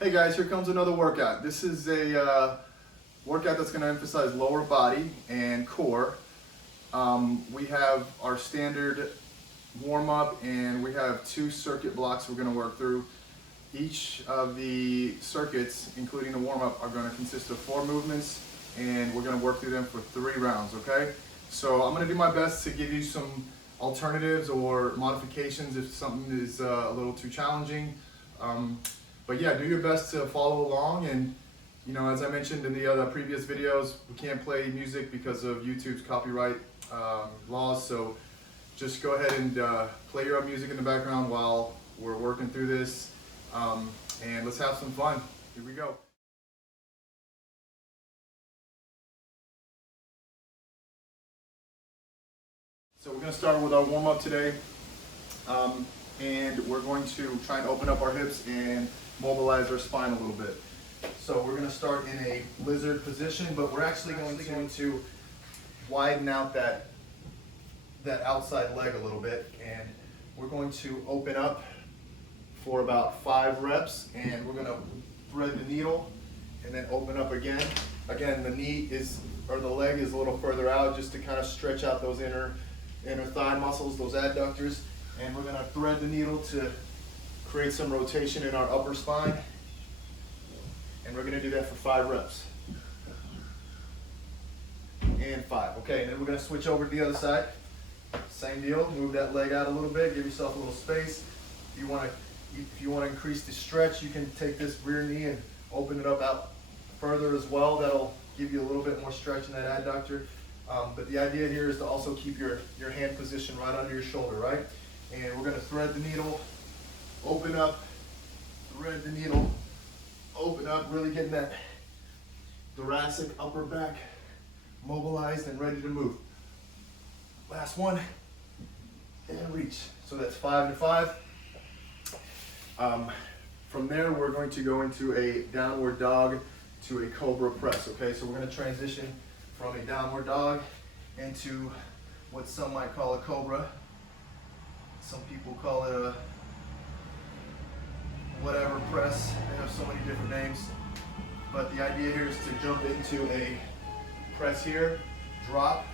Hey guys, here comes another workout. This is a workout that's going to emphasize lower body and core. We have our standard warm-up and we have 2 circuit blocks we're going to work through. Each of the circuits, including the warm-up, are going to consist of 4 movements and we're going to work through them for 3 rounds, okay? So I'm going to do my best to give you some alternatives or modifications if something is a little too challenging. But yeah, do your best to follow along, and you know, as I mentioned in the other previous videos, we can't play music because of YouTube's copyright laws, so just go ahead and play your own music in the background while we're working through this, and let's have some fun. Here we go. So we're going to start with our warm-up today, and we're going to try and open up our hips and mobilize our spine a little bit. So we're going to start in a lizard position, but we're actually going to widen out that outside leg a little bit, and we're going to open up for about 5 reps, and we're going to thread the needle and then open up again. Again, the the leg is a little further out just to kind of stretch out those inner thigh muscles, those adductors, and we're going to thread the needle to create some rotation in our upper spine, and we're going to do that for 5 reps. And 5. Okay, and then we're going to switch over to the other side. Same deal. Move that leg out a little bit. Give yourself a little space. If you want to increase the stretch, you can take this rear knee and open it up out further as well. That'll give you a little bit more stretch in that adductor. But the idea here is to also keep your hand position right under your shoulder, right? And we're going to thread the needle, open up, thread the needle, open up, really getting that thoracic upper back mobilized and ready to move. Last one, and reach. So that's 5 to 5. From there, we're going to go into a downward dog to a cobra press, okay? So we're going to transition from a downward dog into what some might call a cobra. Some people call it a whatever press. They have so many different names. But the idea here is to jump into a press here, drop,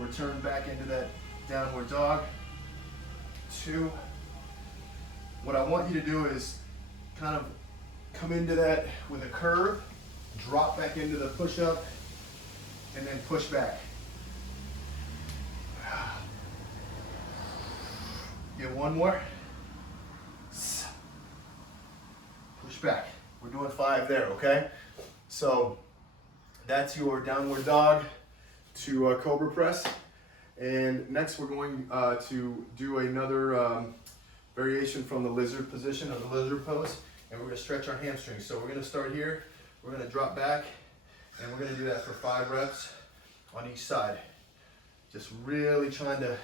return back into that downward dog. 2. What I want you to do is kind of come into that with a curve, drop back into the push-up, and then push back. Get one more. Push back. We're doing 5 there, okay? So that's your downward dog to cobra press. And next we're going to do another variation from the lizard position, or the lizard pose, and we're going to stretch our hamstrings. So we're going to start here, we're going to drop back, and we're going to do that for 5 reps on each side. Just really trying to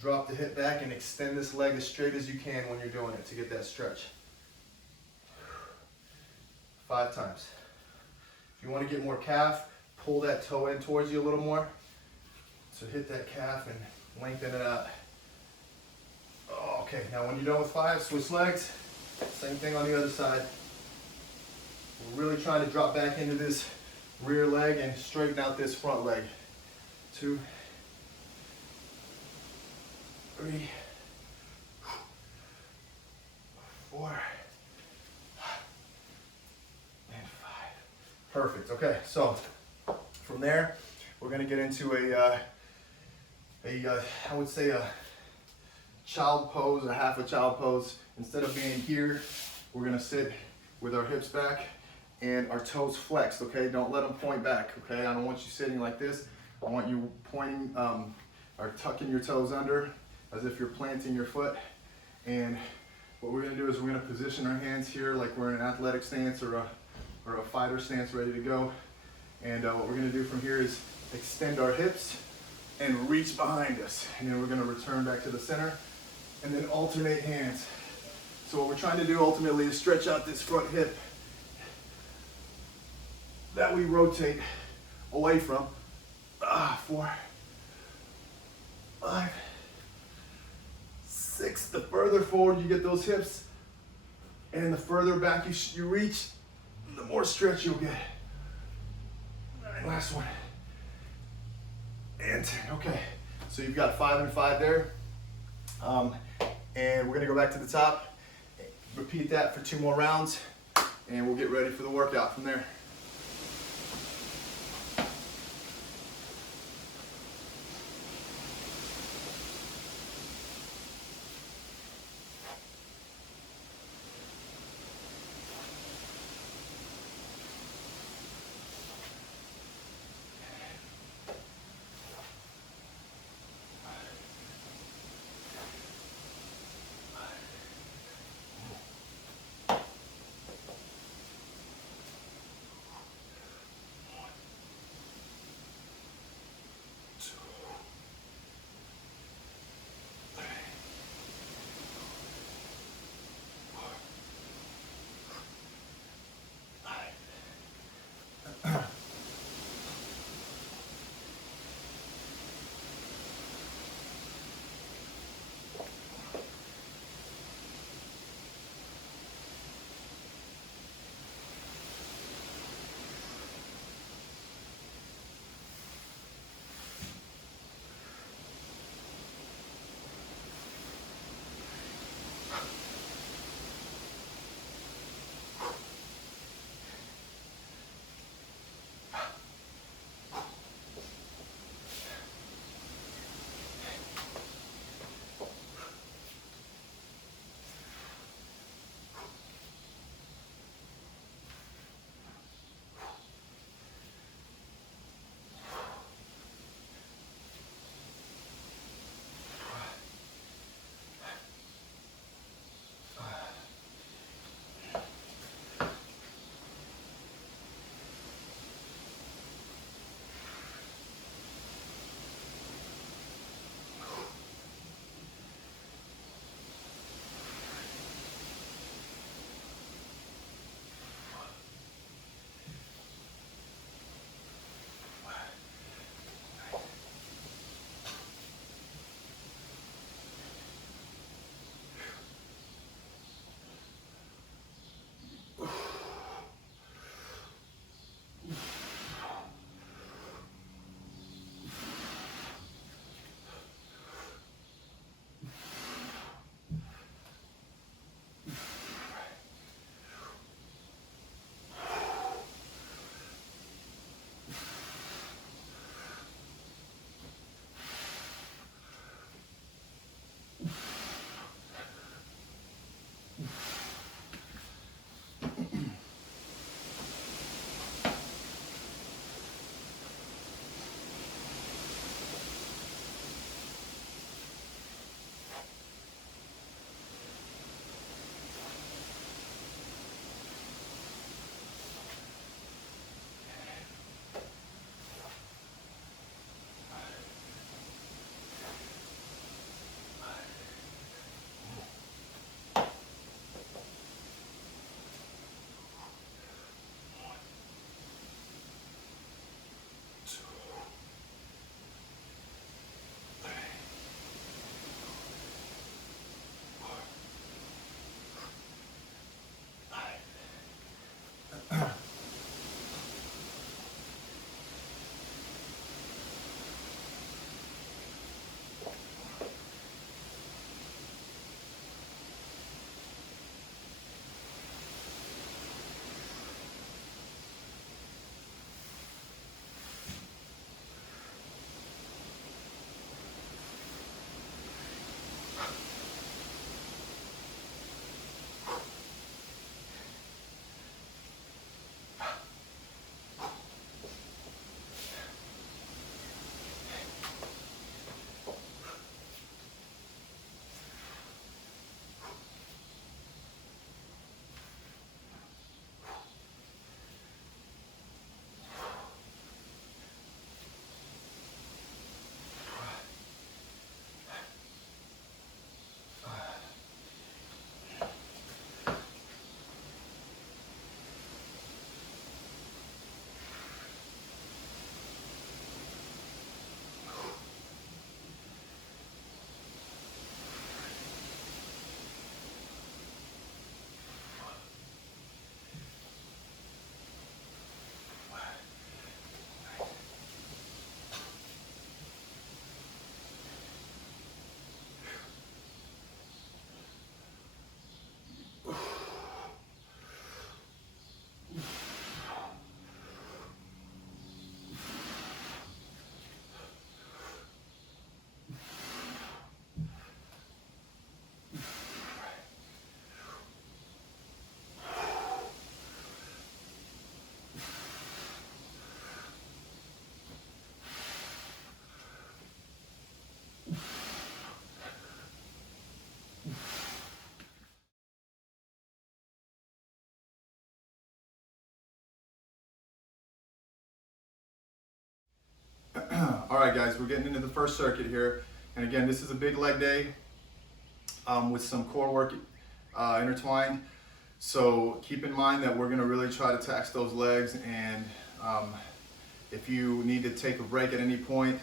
drop the hip back and extend this leg as straight as you can when you're doing it to get that stretch. 5 times. If you want to get more calf, pull that toe in towards you a little more. So hit that calf and lengthen it out. Oh, okay, now when you're done with 5, switch legs. Same thing on the other side. We're really trying to drop back into this rear leg and straighten out this front leg. 2, 3, 4, and 5. Perfect. Okay, so from there, we're going to get into I would say a child pose, a half a child pose. Instead of being here, we're going to sit with our hips back and our toes flexed, okay? Don't let them point back, okay? I don't want you sitting like this. I want you pointing or tucking your toes under as if you're planting your foot. And what we're going to do is we're going to position our hands here like we're in an athletic stance or a fighter stance ready to go. And what we're going to do from here is extend our hips and reach behind us. And then we're going to return back to the center and then alternate hands. So what we're trying to do ultimately is stretch out this front hip that we rotate away from. 4, 5, 6. The further forward you get those hips, And the further back you reach, the more stretch you'll get. All right, last one. And 10, okay. So you've got 5 and 5 there. And we're gonna go back to the top, repeat that for 2 more rounds, and we'll get ready for the workout from there. All right, guys, we're getting into the first circuit here. And again, this is a big leg day with some core work intertwined. So keep in mind that we're gonna really try to tax those legs, and if you need to take a break at any point,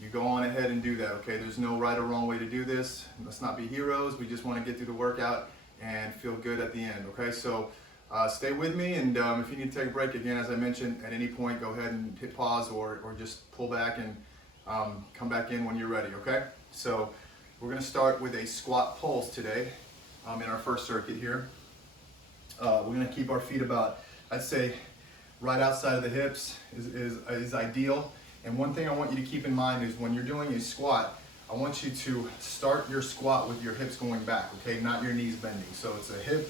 you go on ahead and do that, okay? There's no right or wrong way to do this. Let's not be heroes. We just wanna get through the workout and feel good at the end, okay? So stay with me, and if you need to take a break, again, as I mentioned, at any point, go ahead and hit pause or just pull back and come back in when you're ready, okay? So we're gonna start with a squat pulse today in our first circuit here. We're gonna keep our feet about, I'd say, right outside of the hips is ideal. And one thing I want you to keep in mind is when you're doing a squat, I want you to start your squat with your hips going back, okay? Not your knees bending. So it's a hip,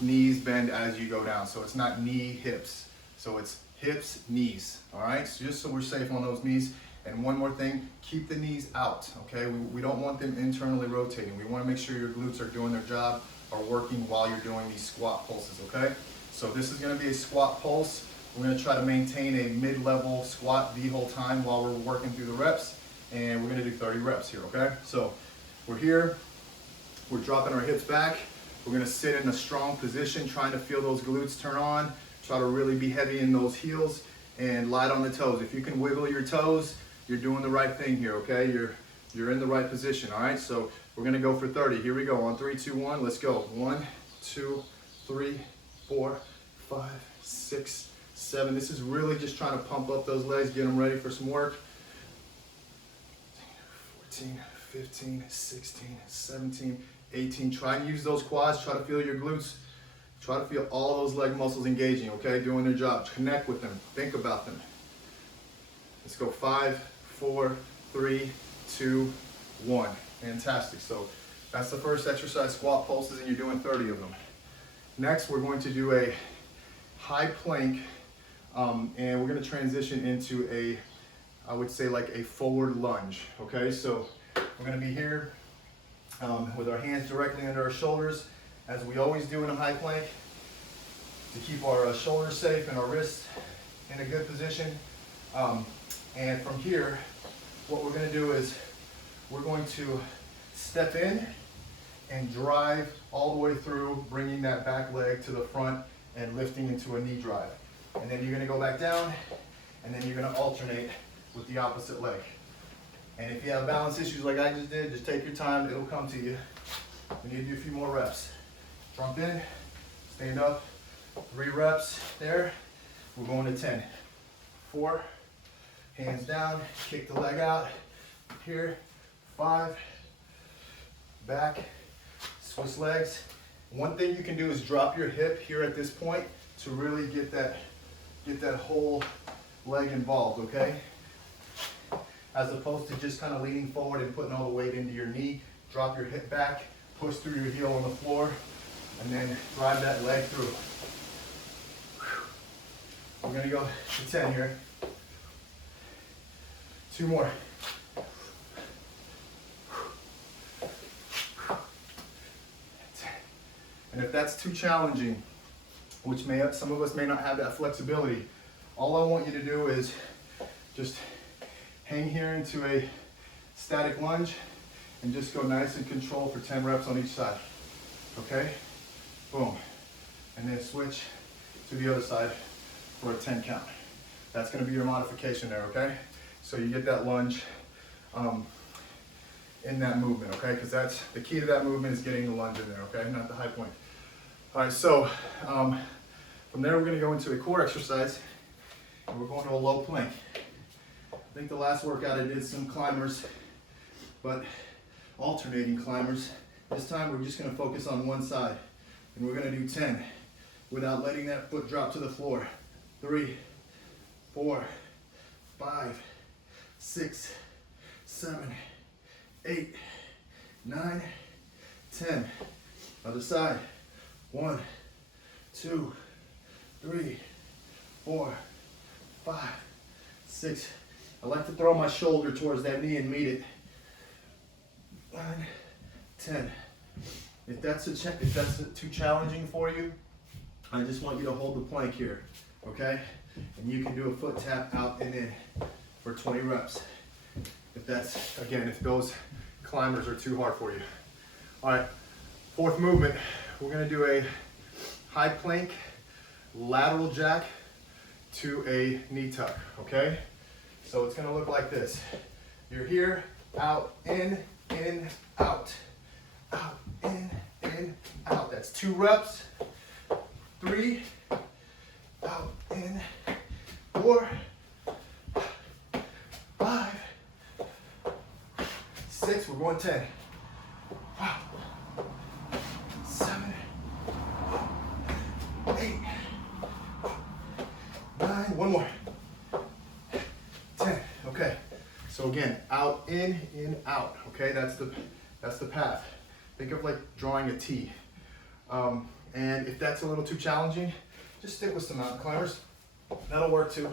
knees bend as you go down. So it's not knee, hips. So it's hips, knees, all right? So just so we're safe on those knees. And one more thing, keep the knees out, okay? We don't want them internally rotating. We wanna make sure your glutes are doing their job, are working while you're doing these squat pulses, okay? So this is gonna be a squat pulse. We're gonna try to maintain a mid-level squat the whole time while we're working through the reps, and we're gonna do 30 reps here, okay? So we're here, we're dropping our hips back. We're gonna sit in a strong position, trying to feel those glutes turn on, try to really be heavy in those heels and light on the toes. If you can wiggle your toes, you're doing the right thing here, okay? You're in the right position, all right? So we're gonna go for 30. Here we go, on 3, 2, 1, let's go. 1, 2, 3, 4, 5, 6, 7. This is really just trying to pump up those legs, get them ready for some work. 14, 15, 16, 17, 18. Try and use those quads, try to feel your glutes. Try to feel all those leg muscles engaging, okay? Doing their job. Connect with them, think about them. Let's go 5, 4, 3, 2, 1. Fantastic. So that's the first exercise, squat pulses, and you're doing 30 of them. Next, we're going to do a high plank, and we're going to transition into a, I would say, like a forward lunge, okay? So we're going to be here with our hands directly under our shoulders, as we always do in a high plank, to keep our shoulders safe and our wrists in a good position. And from here, what we're going to do is we're going to step in and drive all the way through, bringing that back leg to the front and lifting into a knee drive. And then you're going to go back down, and then you're going to alternate with the opposite leg. And if you have balance issues like I just did, just take your time, it'll come to you. We need to do a few more reps. Jump in, stand up, 3 reps there. We're going to 10. 4, hands down, kick the leg out. Here, 5, back, Swiss legs. One thing you can do is drop your hip here at this point to really get that whole leg involved, okay? As opposed to just kind of leaning forward and putting all the weight into your knee. Drop your hip back, push through your heel on the floor, and then drive that leg through. We're gonna go to 10 here. 2 more. And if that's too challenging, which some of us may not have that flexibility, all I want you to do is just hang here into a static lunge and just go nice and controlled for 10 reps on each side. Okay? Boom. And then switch to the other side for a 10 count. That's going to be your modification there, okay? So you get that lunge in that movement, okay? Because that's the key to that movement, is getting the lunge in there, okay? Not the high point. All right, so from there we're going to go into a core exercise, and we're going to a low plank. I think the last workout I did some climbers, but alternating climbers. This time we're just going to focus on one side, and we're going to do 10 without letting that foot drop to the floor. 3, 4, 5, 6, 7, 8, 9, 10. Other side. 1, 2, 3, 4, 5, 6. I like to throw my shoulder towards that knee and meet it. 9, 10. If that's too challenging for you, I just want you to hold the plank here, okay? And you can do a foot tap out and in. for 20 reps. If that's, again, if those climbers are too hard for you. All right, fourth movement, we're gonna do a high plank, lateral jack to a knee tuck, okay? So it's gonna look like this. You're here, out, in, out, in, out. That's 2 reps, 3, out, in, 4, 5, 6, we're going 10. 7, 8, 9, one more. 10. Okay. So again, out, in, out. Okay, that's the path. Think of like drawing a T. And if that's a little too challenging, just stick with some mountain climbers. That'll work too.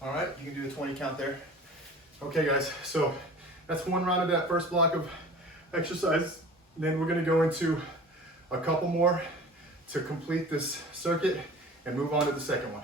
All right, you can do the 20 count there. Okay, guys. So that's one round of that first block of exercise. Then we're gonna go into a couple more to complete this circuit and move on to the second one.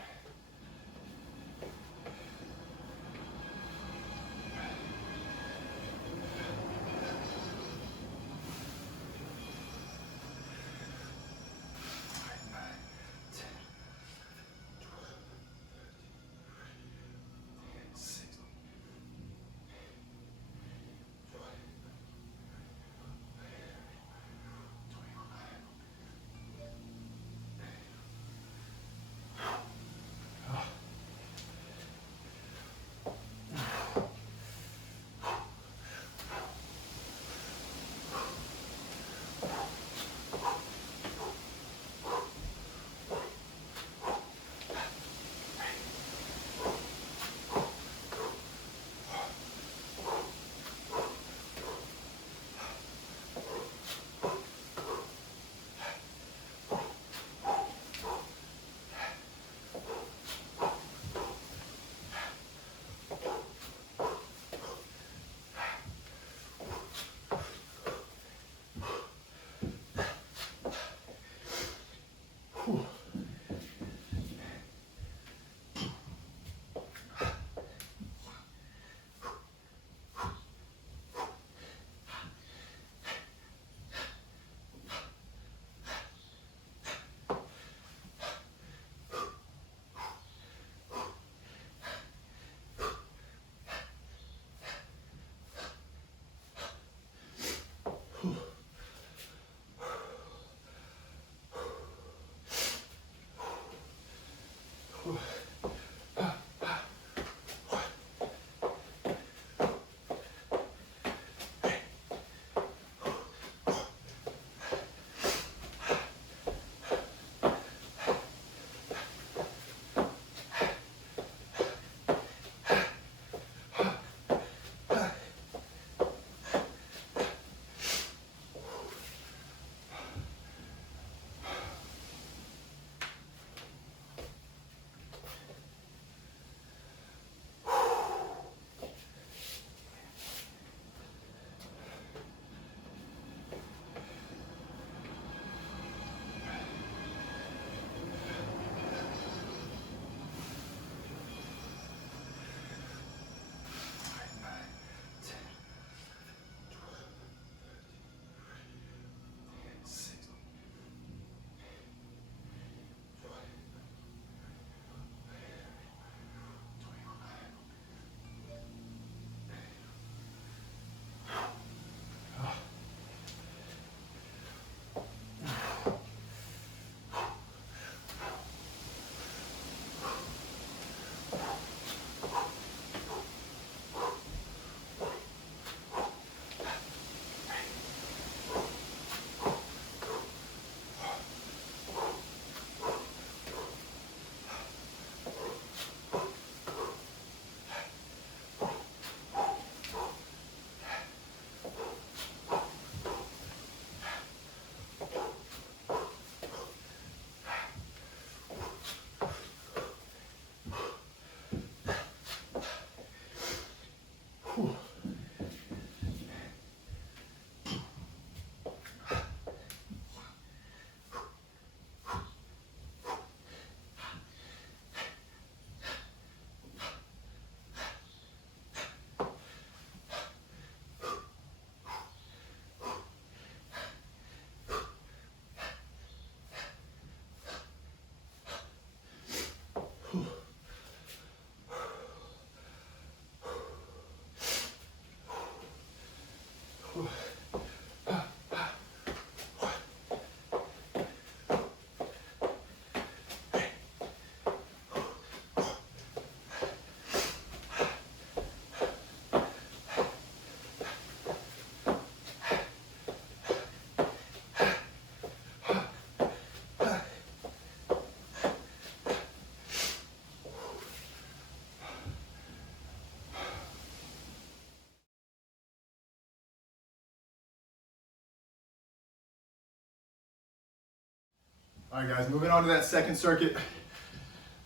All right, guys, moving on to that second circuit.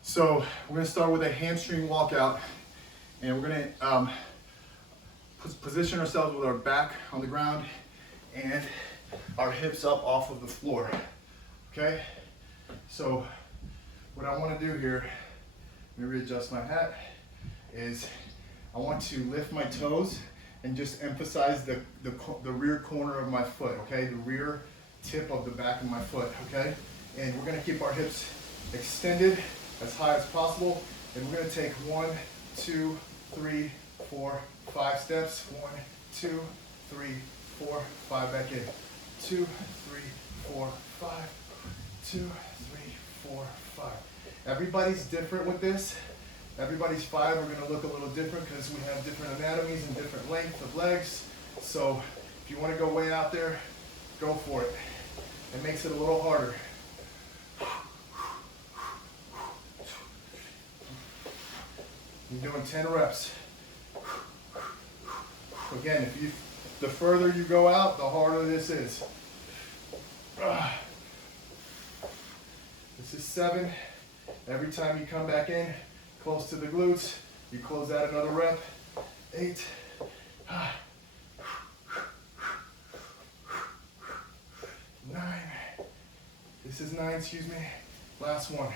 So we're gonna start with a hamstring walkout, and we're gonna position ourselves with our back on the ground and our hips up off of the floor, okay? So what I wanna do here, let me readjust my hat, is I want to lift my toes and just emphasize the rear corner of my foot, okay? The rear tip of the back of my foot, okay? And we're gonna keep our hips extended as high as possible, and we're gonna take 1, 2, 3, 4, 5 steps. 1, 2, 3, 4, 5, back in. 2, 3, 4, 5, 2, 3, 4, 5. Everybody's different with this. Everybody's 5 are gonna look a little different because we have different anatomies and different length of legs. So if you wanna go way out there, go for it. It makes it a little harder. You're doing 10 reps. Again, the further you go out, the harder this is. This is 7. Every time you come back in, close to the glutes, you close out another rep. 8. 9. This is 9, excuse me. Last one.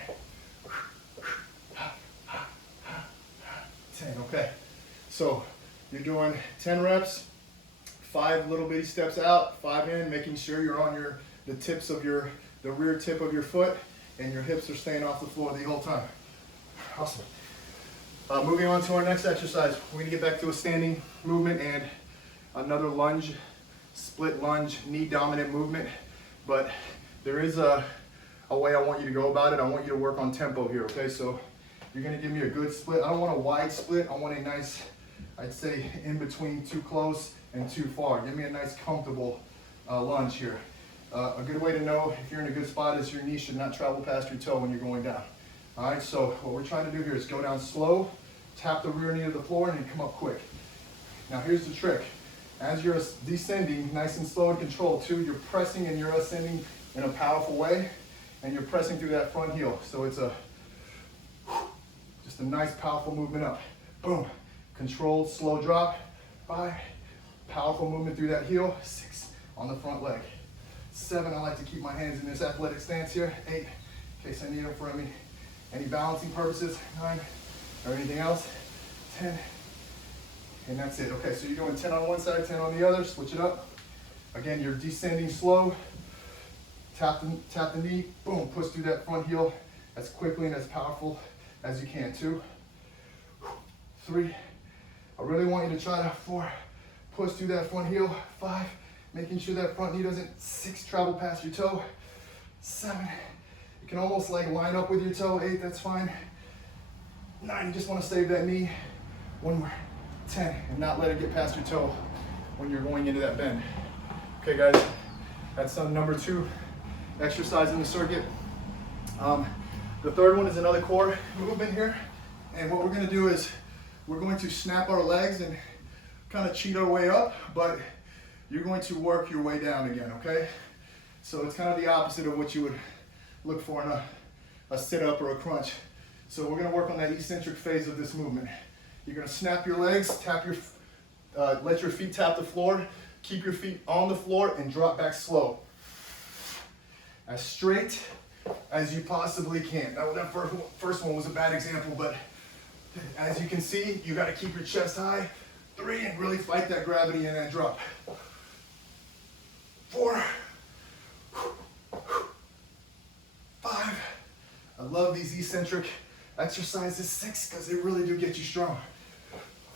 10, okay. So you're doing 10 reps, 5 little bitty steps out, 5 in, making sure you're on the tips of the rear tip of your foot, and your hips are staying off the floor the whole time. Awesome. Moving on to our next exercise, we're gonna get back to a standing movement and another lunge, split lunge, knee dominant movement. But there is a way I want you to go about it. I want you to work on tempo here, okay? So you're gonna give me a good split. I don't want a wide split. I want a nice, I'd say, in between too close and too far. Give me a nice comfortable lunge here. A good way to know if you're in a good spot is your knee should not travel past your toe when you're going down. All right, so what we're trying to do here is go down slow, tap the rear knee to the floor, and then come up quick. Now here's the trick. As you're descending, nice and slow and controlled too, you're pressing and you're ascending in a powerful way, and you're pressing through that front heel. So it's just a nice powerful movement up. Boom, controlled, slow drop. 5, powerful movement through that heel. 6, on the front leg. 7, I like to keep my hands in this athletic stance here. 8, in case I need them for any balancing purposes. 9, or anything else. 10, and that's it. Okay, so you're doing 10 on one side, 10 on the other, switch it up. Again, you're descending slow. Tap the knee, boom, push through that front heel as quickly and as powerful as you can. 2, 3, I really want you to try to 4, push through that front heel. 5, making sure that front knee doesn't 6, travel past your toe. 7, you can almost like line up with your toe. 8, that's fine. 9, you just want to save that knee. 1 more. 10, and not let it get past your toe when you're going into that bend. Okay guys, that's number 2 exercise in the circuit. The third one is another core movement here, and what we're going to do is we're going to snap our legs and kind of cheat our way up, but you're going to work your way down again, okay? So it's kind of the opposite of what you would look for in a sit-up or a crunch. So we're going to work on that eccentric phase of this movement. You're going to snap your legs, let your feet tap the floor, keep your feet on the floor, and drop back slow. As straight as you possibly can. That first one was a bad example, but as you can see, you got to keep your chest high. 3, and really fight that gravity in that drop. 4, 5. I love these eccentric exercises. 6, because they really do get you strong.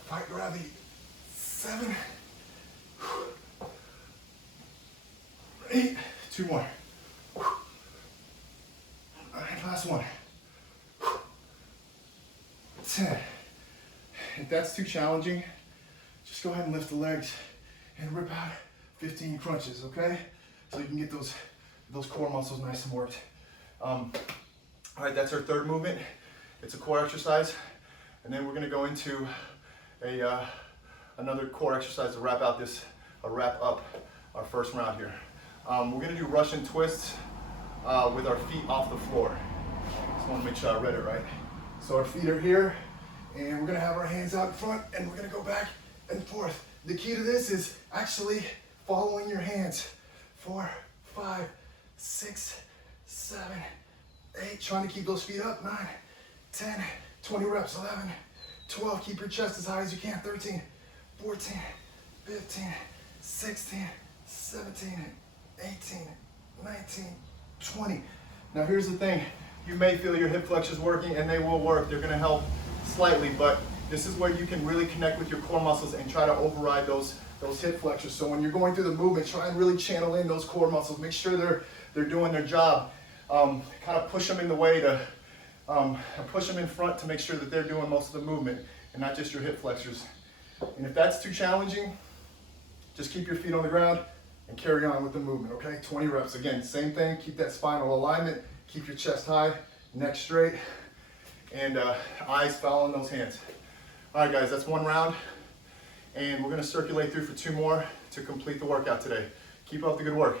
Fight gravity. 7, 8, 2 more. All right, last one. 10. If that's too challenging, just go ahead and lift the legs and rip out 15 crunches, okay? So you can get those core muscles nice and worked. All right, that's our third movement. It's a core exercise, and then we're gonna go into another core exercise to wrap up our first round here. We're gonna do Russian twists with our feet off the floor. Just want to make sure I read it right. So our feet are here, and we're gonna have our hands out in front, and we're gonna go back and forth. The key to this is actually following your hands. 4, 5, 6, 7, 8. Trying to keep those feet up. 9, 10, 20 reps. 11, 12. Keep your chest as high as you can. 13, 14, 15, 16, 17, 18, 19, 20. Now here's the thing. You may feel your hip flexors working, and they will work. They're gonna help slightly, but this is where you can really connect with your core muscles and try to override those hip flexors. So when you're going through the movement, try and really channel in those core muscles. Make sure they're doing their job. Kind of push them in the way to, push them in front to make sure that they're doing most of the movement and not just your hip flexors. And if that's too challenging, just keep your feet on the ground and carry on with the movement, okay? 20 reps. Again, same thing. Keep that spinal alignment. Keep your chest high, neck straight, and eyes following those hands. All right, guys, that's one round. And we're gonna circulate through for 2 more to complete the workout today. Keep up the good work.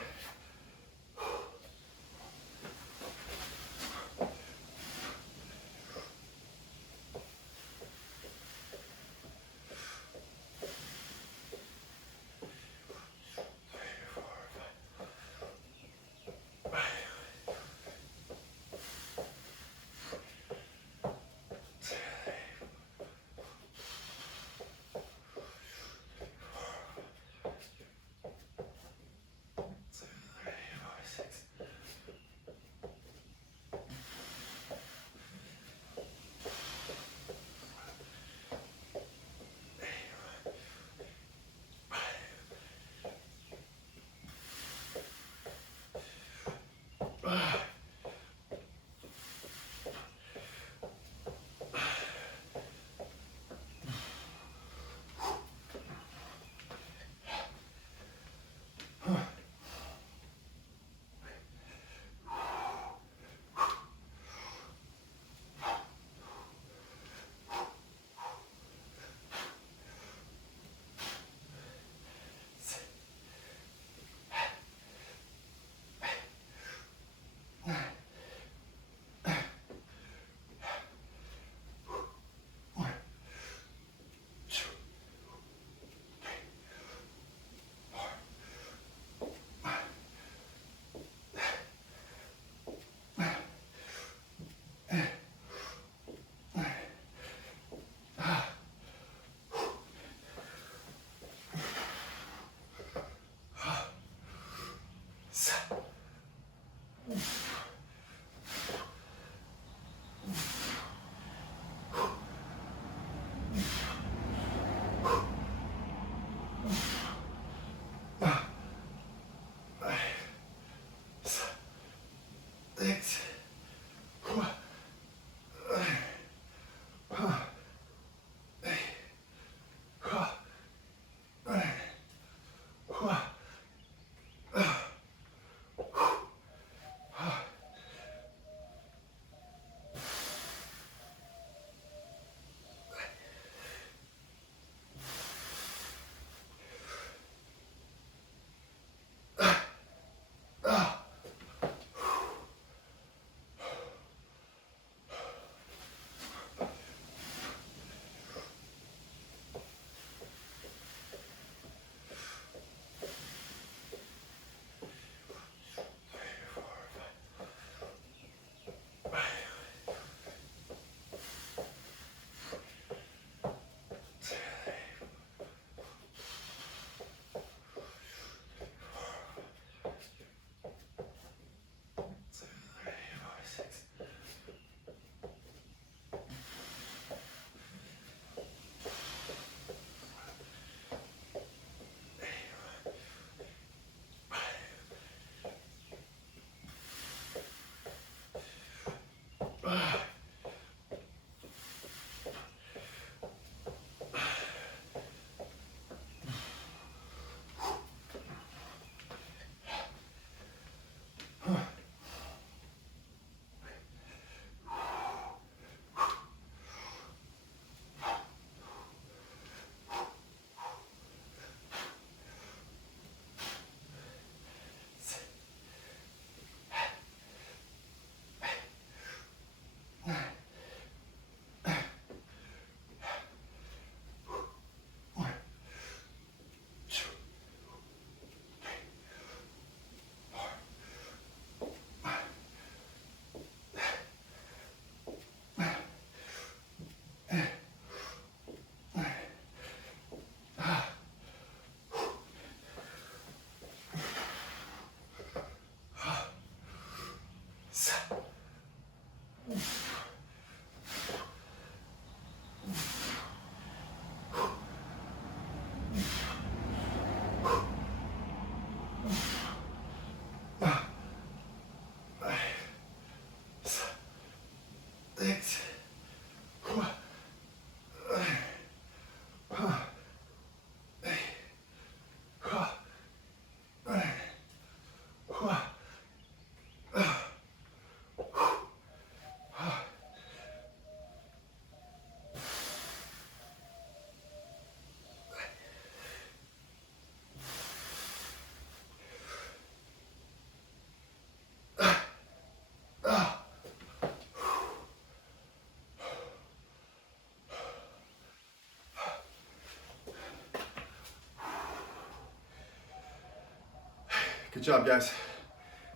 Good job, guys.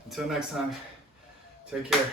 Until next time, take care.